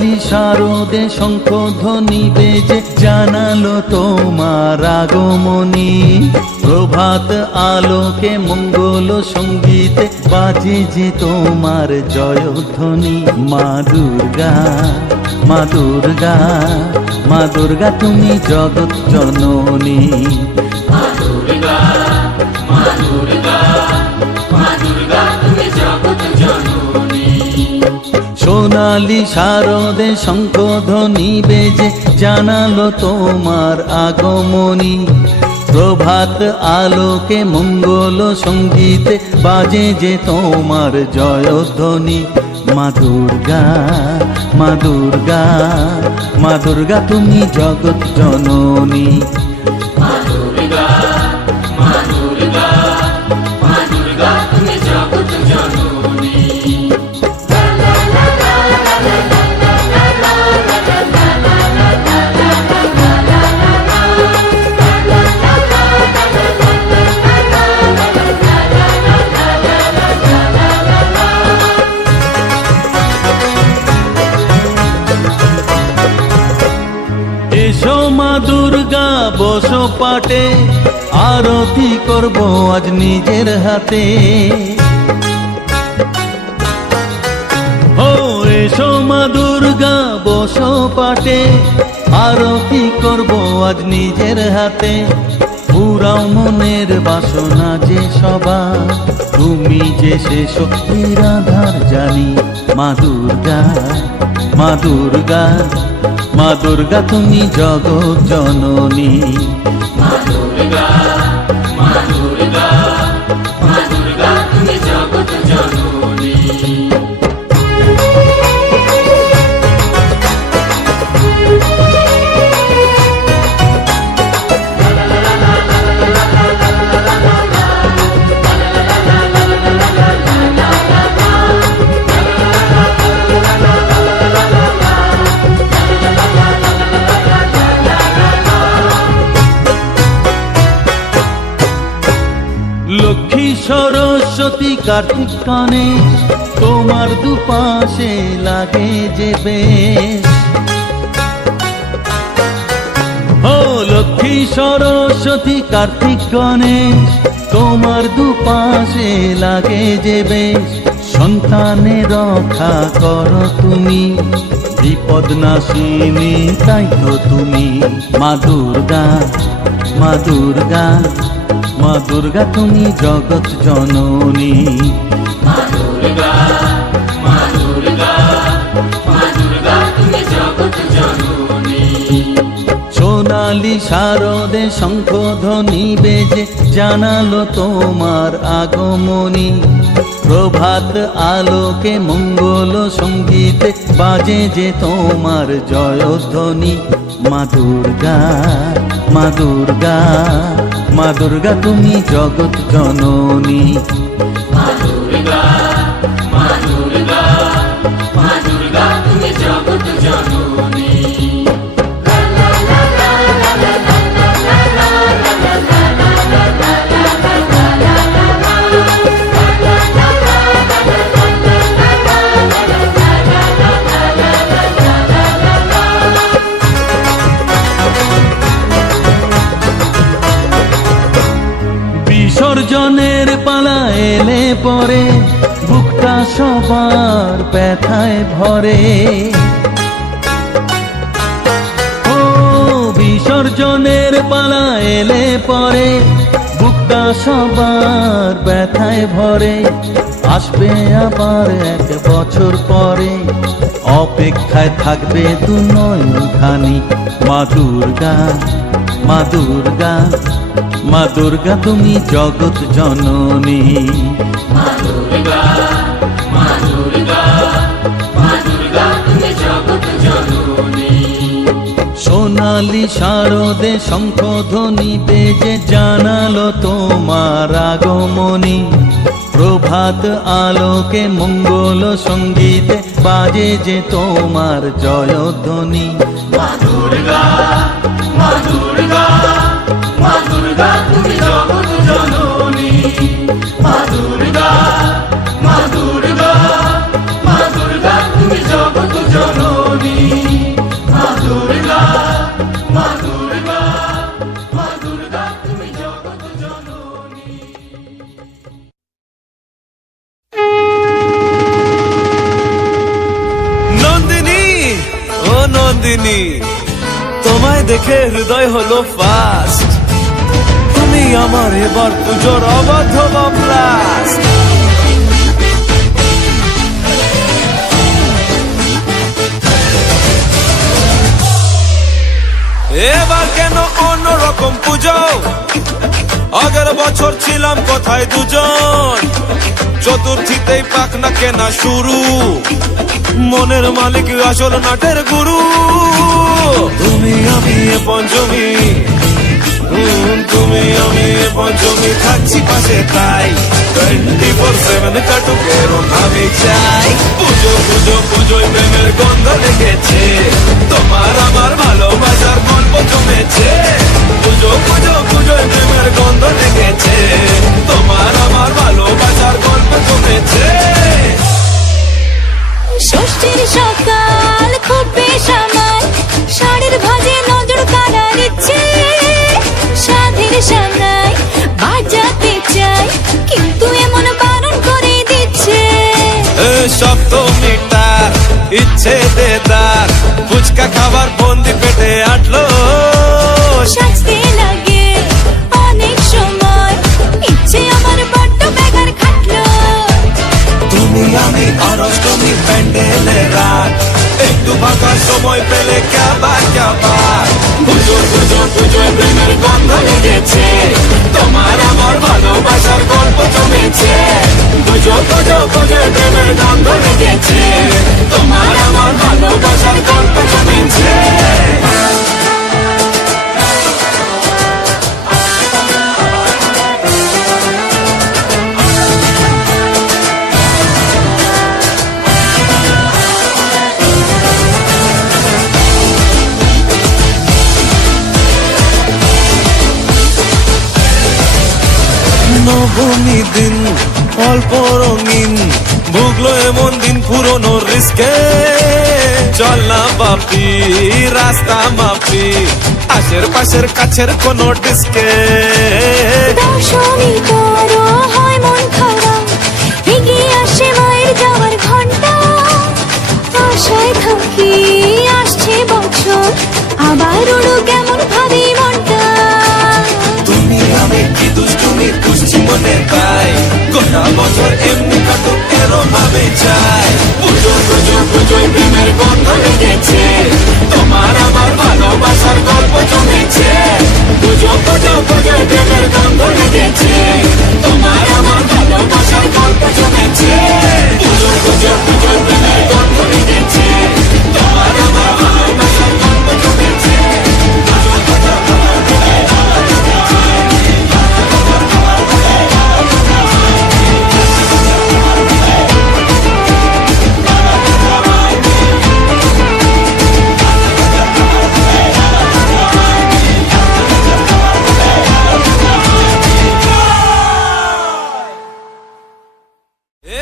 সোনালি শারদে শঙ্খধ্বনি বেজে জানালো তোমার আগমনী। প্রভাত আলোকে মঙ্গল সঙ্গীতে বাজে যে তোমার জয়ধ্বনি। মা দুর্গা, মা দুর্গা, মা দুর্গা তুমি জগৎ জননী। মা দুর্গা, মা দুর্গা, মা দুর্গা তুমি জগৎ জননী। সোনালি শারদে শঙ্খধ্বনি বেজে জানালো তোমার আগমনী। প্রভাত আলোকে মঙ্গল সঙ্গীতে বাজে যে তোমার জয়ধ্বনি। মা দুর্গা, মা দুর্গা, মা দুর্গা তুমি জগৎ জননী। মা দুর্গা, মা দুর্গা, মা দুর্গা তুমি জগৎ জননী। এসো মা দুর্গা বসো পাটে, আরতি করব আজ নিজের হাতে। ও এসো মা দুর্গা বসো পাটে, আরতি করব আজ নিজের হাতে। পুরাও মনের বাসনা যে সবার, তুমি যে সে শক্তির আধার জানি। মা দুর্গা, মা দুর্গা, মা দুর্গা তুমি জগৎ জননী। মা দুর্গা, মা দুর্গা, মা দুর্গা তুমি জগৎ জননী। লক্ষ্মী সরস্বতী কার্তিক গণেশ তোমার দুপাশে লাগে যে বেশ। ও লক্ষ্মী সরস্বতী কার্তিক গণেশ তোমার দুপাশে লাগে যে বেশ। সন্তানের রক্ষা করো তুমি, বিপদ নাশিনী তাই তো তুমি। মা দুর্গা, মা দুর্গা, মা দুর্গা তুমি জগৎ জননী। মা দুর্গা, মা দুর্গা, মা দুর্গা তুমি জগৎ জননী। সোনালি শারদে শঙ্খধ্বনি বেজে জানালো তোমার আগমনী। প্রভাত আলোকে মঙ্গল সঙ্গীতে বাজে যে তোমার জয়ধ্বনি। মা দুর্গা, মা দুর্গা, মা দুর্গা তুমি জগৎ জননী। মা দুর্গা, মা দুর্গা, মা দুর্গা তুমি জগৎ জননী। বিসর্জনের পালা এলে পরে বুকটা সবার ব্যথায় ভরে। ও বিসর্জনের পালা এলে পরে বুকটা সবার ব্যথায় ভরে। আসবে আবার এক বছর পরে, অপেক্ষায় থাকবে দু নয়নখানি। মা দুর্গা, মা দুর্গা, মা দুর্গা তুমি জগৎ জননী। মা দুর্গা, মা দুর্গা, মা দুর্গা তুমি জগৎ জননী। সোনালি শারদে শঙ্খধ্বনি বেজে জানালো তোমার আগমনী। প্রভাত আলোকে মঙ্গল সঙ্গীতে বাজে যে তোমার জয়ধ্বনি। মা দুর্গা, মা দুর্গা, মা দুর্গা তুমি জগৎ জননী। মা দুর্গা, মা দুর্গা, মা দুর্গা তুমি জগৎ জননী। নন্দিনী, তোমায় দেখে হৃদয় হলো ফাস্ট। তুমি আমার এবার পুজোর অবাধ্য ব্লাস্ট। এবার কেন অন্যরকম পুজো? আগের বছর ছিলাম কোথায় দুজন, চতুর্থীতেই পাখনা কেনা শুরু। মনের মালিক আসল নাটের গুরু। তুমি আমি এ পঞ্চমী, তুমি আমি এ পঞ্চমী, থাকছি পাশে তাই 24/7 কাটুক এরম আমি চাই। পুজো পুজো পুজোয় প্রেমের গন্ধ লেগেছে, তোমার আমার ভালোবাসার গল্প জমেছে। পুজো পুজো পুজোয় প্রেমের গন্ধ লেগেছে, তোমার আমার ভালোবাসার গল্প জমেছে। ষষ্ঠীর সকাল খুব বেসামাল, শাড়ির ভাজে নজর কাড়ার ইচ্ছে। সাধের সামনায় বাজাতে চাই, কিন্তু এমন বারণ করে দিচ্ছে। সপ্তমীটার ইচ্ছে দেদার, ফুচকা খাবার বন্দি পেটে আটলো। সাজতে লাগে অনেক সময়, ইচ্ছে আমার বড্ড বেগার খাটলো। তুমি আমি আর অষ্টমী প্যান্ডেলে রাত, একটু ফাঁকা সময় পেলে ক্যাবার। পুজো পুজো পুজোয় প্রেমের গন্ধ লেগেছে, তোমার আমার ভালোবাসার গল্প জমেছে। পুজো পুজো পুজোয় প্রেমের গন্ধ লেগেছে, তোমার আমার ভালোবাসার গল্প জমেছে। নবমী দিন অল্প রঙিন, ভুগলো এমন দিন পুরনো রিস্কে। চল না বাপি রাস্তা মাপি, আশের পাশের কাছের কোনো ডিস্কে। দশমী করো হয় মন খারাপ, এগিয়ে আসে মায়ের যাওয়ার ঘন্টা। আশায় থাকি আসছে বছর, আবার উড়ো কেমন ভাবি মনটা। তুমি আমি কি দুষ্টুমি খুশি মনে পাই, গোটা বছর এমনি কাটুক এরম ভাবে চাই। পুজো পুজো পুজোয় প্রেমের গন্ধ লেগেছে, তোমার আমার ভালোবাসার গল্প জমেছে। পুজো পুজো পুজোয় প্রেমের গন্ধ লেগেছে, তোমার আমার ভালোবাসার গল্প জমেছে। পুজো পুজো পুজোয় প্রেমের গন্ধ লেগেছে, তোমার আমার ভালোবাসার গল্প জমেছে।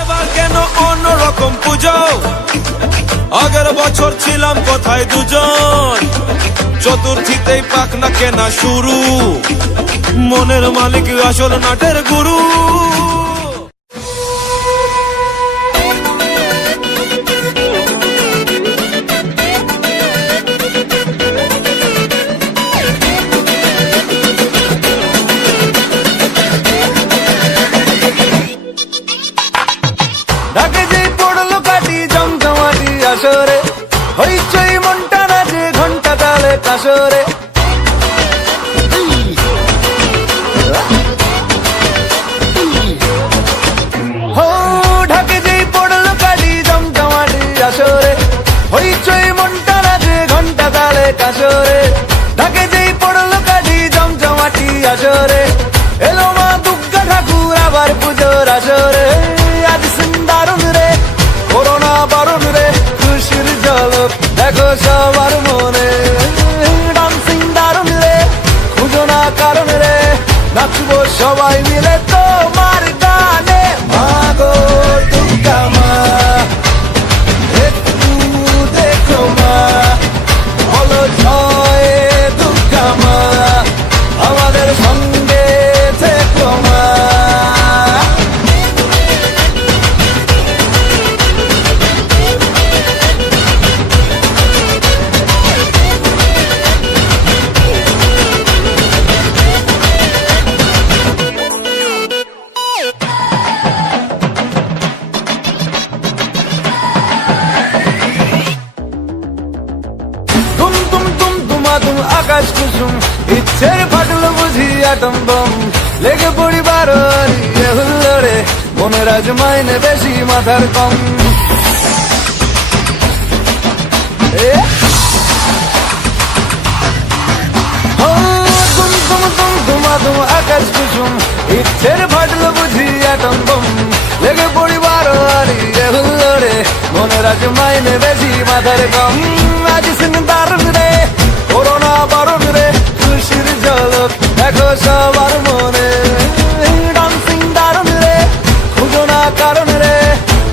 এবার কেন অন্যরকম পুজো? আগের বছর ছিলাম কোথায় দুজন, চতুর্থীতেই পাখনা কেনা শুরু। মনের মালিক আসল নাটের গুরু। ঢাকে যে পড়লো কাটি জমজমাটি আসরে, হইচই মনটা নাচে ঘন্টা তালে কাসরে। হো ঢাকে যেই পড়লো কাটি জমজমাটি আসরে, হইচই মনটা নাচে ঘন্টা তালে কাসরে। ঢাকে যেই পড়লো কাটি জমজমাটি আসরে, এলো মা দুর্গা ঠাকুর আবার পুজোর আসরে। আজ সিন্দারুন রে করোনা বারণ রে, খুশির ঝলক দেখো সবার মনে। ডান্সিং দারুন রে খুঁজো না কারণ রে, নাচবো সবাই মিলে তোমার গানে। মাগো দুর্গা মা একটু দেখো মা, বলো জয় দুর্গা মা, আমাদের সঙ্গে থেকো মা। ধুমাধুম আকাশ কুসুম ইচ্ছের ফাটল বুঝি আটম বম লেগে পড়ি বারোয়ারি হুল্লোড়ে মনের আজ মাইনে বেশি মাথার কম এ ধুমাধুম আকাশ কুসুম ইচ্ছের ফাটল বুঝি আটম বম লেগে পড়ি বারোয়ারি হুল্লোড়ে মনের আজ মাইনে বেশি মাথার কম আজ সিন দারুণ রে করোনা বারণ রে খুশির ঝলক দেখো সবার মনে ডান্সিং দারুণ রে খুঁজো না কারণ রে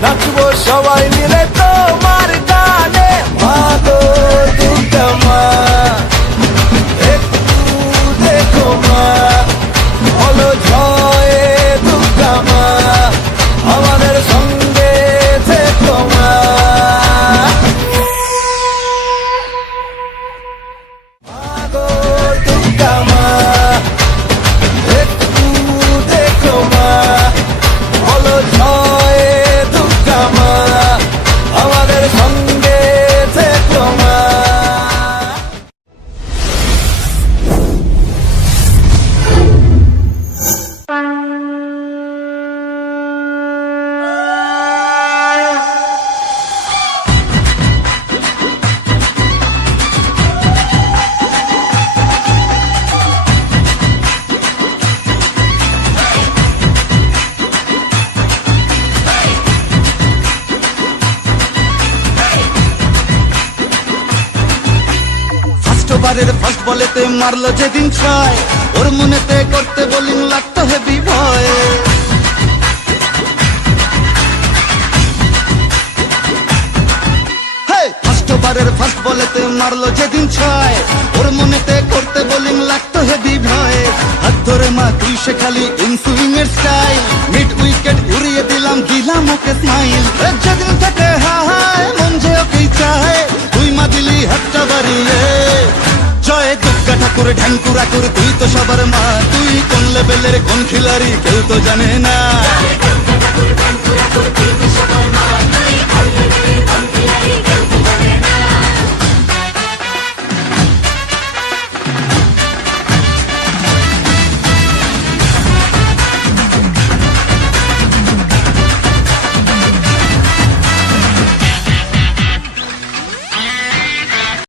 নাচবো সবাই মিলে তোমার গানে মা গো দুর্গা মা একটু দেখো মা বলো জয় দুর্গা মা আমাদের সঙ্গে থেকো মা মা গো দুর্গা মা একটু দেখো মা বলো জয় দুর্গা মা আমাদের সঙ্গে থেকো মা ফার্স্ট ওভারের ফার্স্ট বলেতে মারলো যেদিন ছয় ওর মনেতে করতে বোলিং লাগতো হেভি ভয় ফার্স্ট ওভারের ফার্স্ট বলেতে মারলো যেদিন ছয় ওর মনেতে করতে বোলিং লাগতো হেভি ভয় হাত ধরে মা তুই সে খালি ইনসুইং এর স্টাইল মিড উইকেট উড়িয়ে দিলাম ওকে স্মাইল যেদিন থেকে হায় মন যে ওকেই চায় তুই মা দিলি হাতটা বাড়িয়ে জয় দুর্গা ঠাকুর ঢ্যাঙ্কুরা কুর তুই তো সবার মা তুই কোন লেভেলের কোন খিলাড়ি কেউ তো জানে না